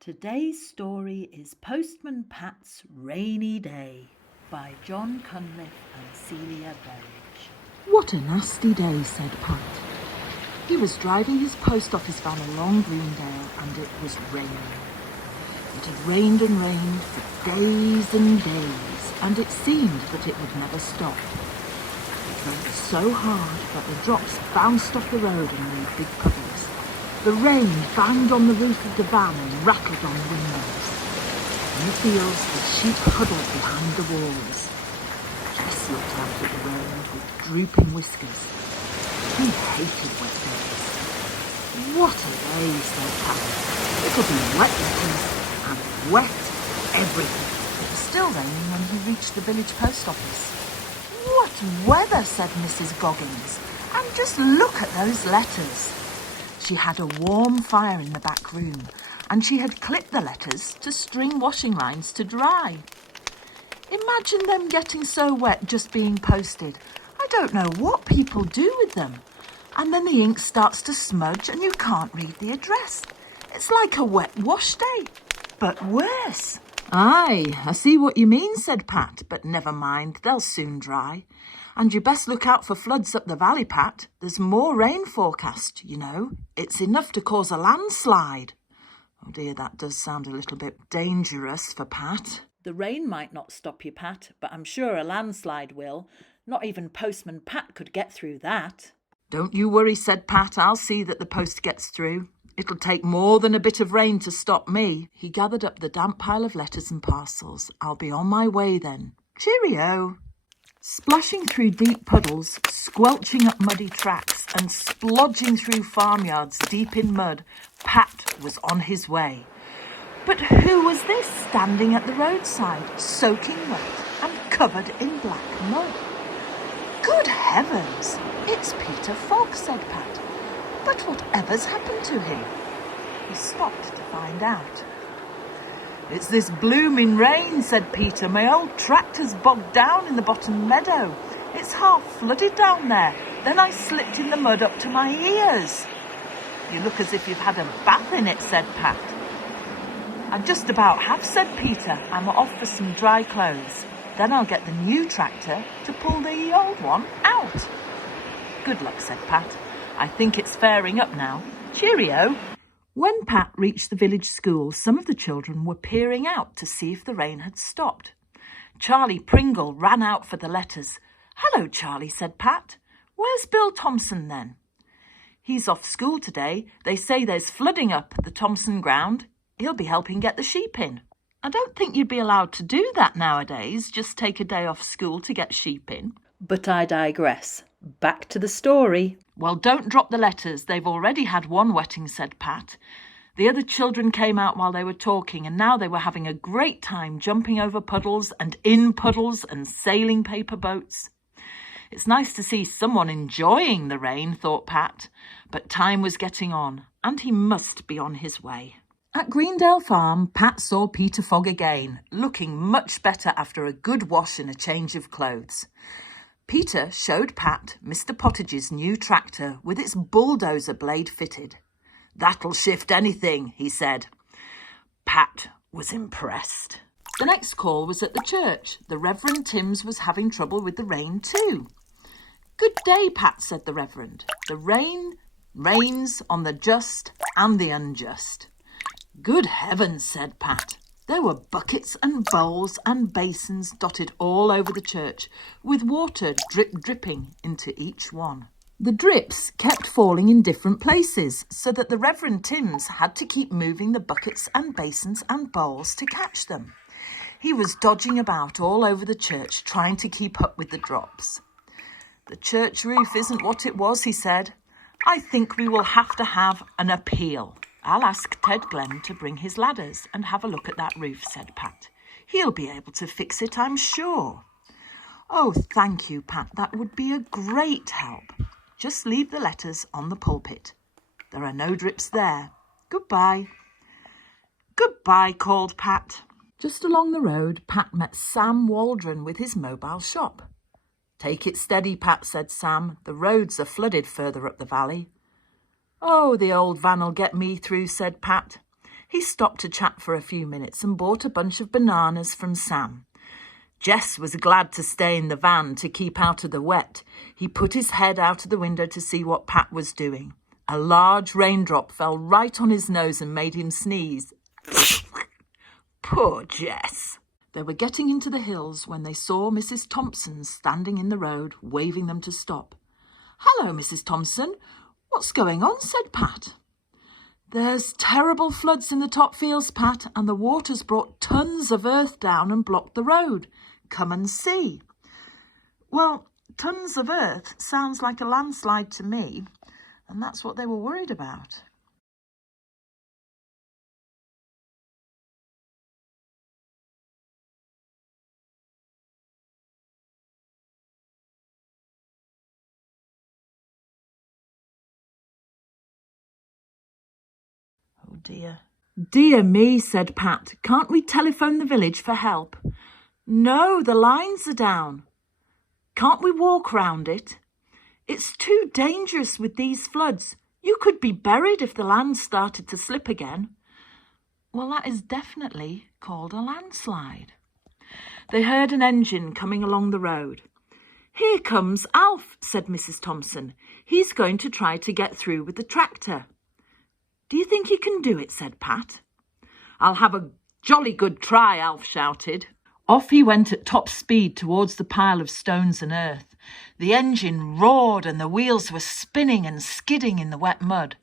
Today's story is Postman Pat's Rainy Day by John Cunliffe and Celia Burridge. What a nasty day, said Pat. He was driving his post office van along Greendale and it was raining. It had rained and rained for days and days, and it seemed that it would never stop. It rained so hard that the drops bounced off the road and made big puddles. The rain banged on the roof of the van and rattled on the windows. In the fields, the sheep huddled behind the walls. Jess looked out at the road with drooping whiskers. He hated wet days. What a day, said Pat. It'll be wet letters and wet everything. It was still raining when he reached the village post office. What weather, said Mrs. Goggins. And just look at those letters. She had a warm fire in the back room, and she had clipped the letters to string washing lines to dry. Imagine them getting so wet just being posted. I don't know what people do with them. And then the ink starts to smudge and you can't read the address. It's like a wet wash day, but worse. Aye, I see what you mean, said Pat, but never mind, they'll soon dry. And you best look out for floods up the valley, Pat. There's more rain forecast, you know. It's enough to cause a landslide. Oh dear, that does sound a little bit dangerous for Pat. The rain might not stop you, Pat, but I'm sure a landslide will. Not even Postman Pat could get through that. Don't you worry, said Pat. I'll see that the post gets through. It'll take more than a bit of rain to stop me. He gathered up the damp pile of letters and parcels. I'll be on my way then. Cheerio. Splashing through deep puddles, squelching up muddy tracks and splodging through farmyards deep in mud, Pat was on his way. But who was this standing at the roadside, soaking wet and covered in black mud? Good heavens, it's Peter Fogg, said Pat. But whatever's happened to him? He stopped to find out. It's this blooming rain, said Peter. My old tractor's bogged down in the bottom meadow. It's half flooded down there. Then I slipped in the mud up to my ears. You look as if you've had a bath in it, said Pat. I just about have, said Peter. I'm off for some dry clothes. Then I'll get the new tractor to pull the old one out. Good luck, said Pat. I think it's fairing up now. Cheerio. When Pat reached the village school, some of the children were peering out to see if the rain had stopped. Charlie Pringle ran out for the letters. Hello, Charlie, said Pat. Where's Bill Thompson then? He's off school today. They say there's flooding up at the Thompson ground. He'll be helping get the sheep in. I don't think you'd be allowed to do that nowadays, just take a day off school to get sheep in. But I digress. Back to the story. Well, don't drop the letters. They've already had one wetting, said Pat. The other children came out while they were talking, and now they were having a great time jumping over puddles and in puddles and sailing paper boats. It's nice to see someone enjoying the rain, thought Pat, but time was getting on, and he must be on his way. At Greendale Farm, Pat saw Peter Fogg again, looking much better after a good wash and a change of clothes. Peter showed Pat Mr. Pottage's new tractor with its bulldozer blade fitted. That'll shift anything, he said. Pat was impressed. The next call was at the church. The Reverend Timms was having trouble with the rain too. Good day, Pat, said the Reverend. The rain rains on the just and the unjust. Good heavens, said Pat. There were buckets and bowls and basins dotted all over the church, with water dripping into each one. The drips kept falling in different places, so that the Reverend Timms had to keep moving the buckets and basins and bowls to catch them. He was dodging about all over the church, trying to keep up with the drops. The church roof isn't what it was, he said. I think we will have to have an appeal. I'll ask Ted Glenn to bring his ladders and have a look at that roof, said Pat. He'll be able to fix it, I'm sure. Oh, thank you, Pat. That would be a great help. Just leave the letters on the pulpit. There are no drips there. Goodbye. Goodbye, called Pat. Just along the road, Pat met Sam Waldron with his mobile shop. Take it steady, Pat, said Sam. The roads are flooded further up the valley. Oh, the old van'll get me through, said Pat. He stopped to chat for a few minutes and bought a bunch of bananas from Sam. Jess was glad to stay in the van to keep out of the wet. He put his head out of the window to see what Pat was doing. A large raindrop fell right on his nose and made him sneeze. Poor Jess. They were getting into the hills when they saw Mrs. Thompson standing in the road, waving them to stop. "Hello, Mrs. Thompson. What's going on?" said Pat. "There's terrible floods in the top fields, Pat, and the water's brought tons of earth down and blocked the road. Come and see." Well, tons of earth sounds like a landslide to me, and that's what they were worried about. "Oh dear." "Dear me," said Pat. "Can't we telephone the village for help?" "No, the lines are down." "Can't we walk round it?" "It's too dangerous with these floods. You could be buried if the land started to slip again." Well, that is definitely called a landslide. They heard an engine coming along the road. "Here comes Alf," said Mrs. Thompson. "He's going to try to get through with the tractor." "Do you think he can do it?" said Pat. "I'll have a jolly good try," Alf shouted. Off he went at top speed towards the pile of stones and earth. The engine roared and the wheels were spinning and skidding in the wet mud.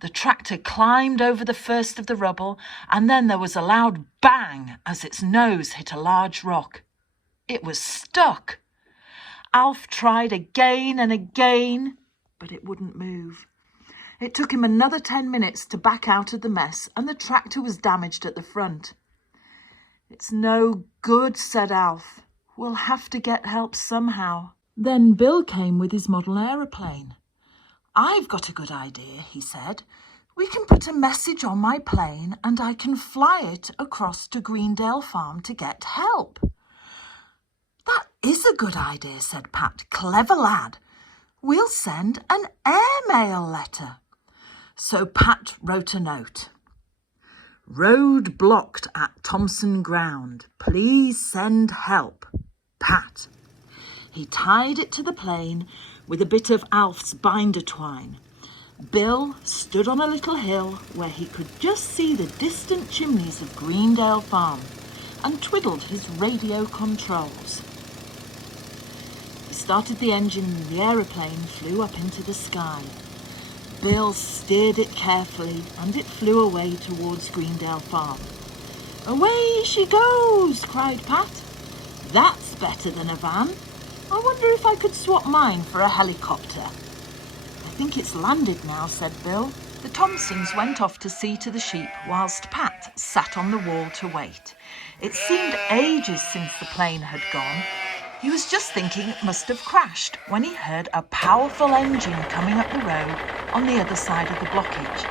The tractor climbed over the first of the rubble, and then there was a loud bang as its nose hit a large rock. It was stuck. Alf tried again and again, but it wouldn't move. It took him another 10 minutes to back out of the mess, and the tractor was damaged at the front. "It's no good," said Alf. "We'll have to get help somehow." Then Bill came with his model aeroplane. "I've got a good idea," he said. "We can put a message on my plane and I can fly it across to Greendale Farm to get help." "That is a good idea," said Pat. "Clever lad. We'll send an airmail letter." So Pat wrote a note. "Road blocked at Thompson Ground. Please send help. Pat." He tied it to the plane with a bit of Alf's binder twine. Bill stood on a little hill where he could just see the distant chimneys of Greendale Farm and twiddled his radio controls. He started the engine and the aeroplane flew up into the sky. Bill steered it carefully and it flew away towards Greendale Farm. "Away she goes!" cried Pat. "That's better than a van. I wonder if I could swap mine for a helicopter." "I think it's landed now," said Bill. The Thompsons went off to see to the sheep whilst Pat sat on the wall to wait. It seemed ages since the plane had gone. He was just thinking it must have crashed when he heard a powerful engine coming up the road on the other side of the blockage.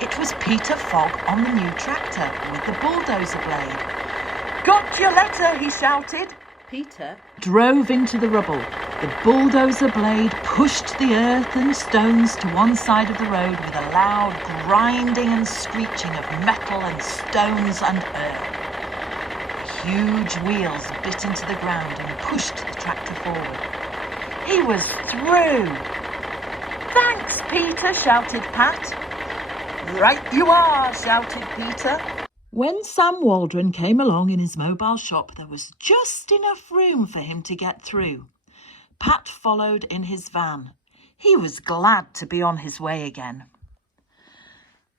It was Peter Fogg on the new tractor with the bulldozer blade. "Got your letter," he shouted. Peter drove into the rubble. The bulldozer blade pushed the earth and stones to one side of the road with a loud grinding and screeching of metal and stones and earth. Huge wheels bit into the ground and pushed the tractor forward. He was through. "Thanks, Peter," shouted Pat. "Right you are," shouted Peter. When Sam Waldron came along in his mobile shop, there was just enough room for him to get through. Pat followed in his van. He was glad to be on his way again.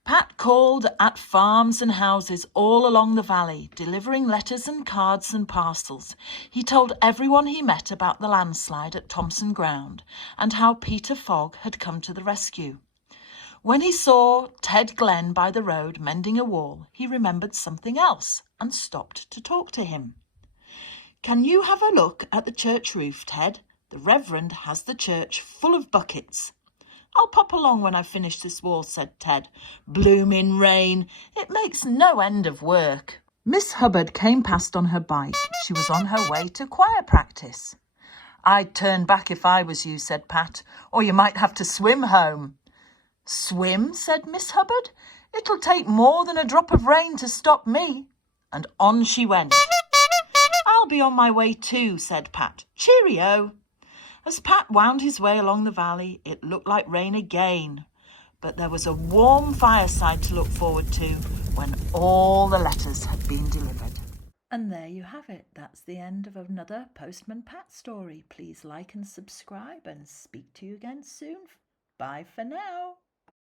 Pat called at farms and houses all along the valley, delivering letters and cards and parcels. He told everyone he met about the landslide at Thompson Ground and how Peter Fogg had come to the rescue. When he saw Ted Glenn by the road mending a wall, he remembered something else and stopped to talk to him. "Can you have a look at the church roof, Ted? The Reverend has the church full of buckets." "I'll pop along when I've finished this wall," said Ted. "Bloomin' rain. It makes no end of work." Miss Hubbard came past on her bike. She was on her way to choir practice. "I'd turn back if I was you," said Pat, "or you might have to swim home." "Swim?" said Miss Hubbard. It'll take more than a drop of rain to stop me. And on she went. I'll be on my way too, said Pat. Cheerio. As Pat wound his way along the valley, it looked like rain again. But there was a warm fireside to look forward to when all the letters had been delivered. And there you have it. That's the end of another Postman Pat story. Please like and subscribe and speak to you again soon. Bye for now.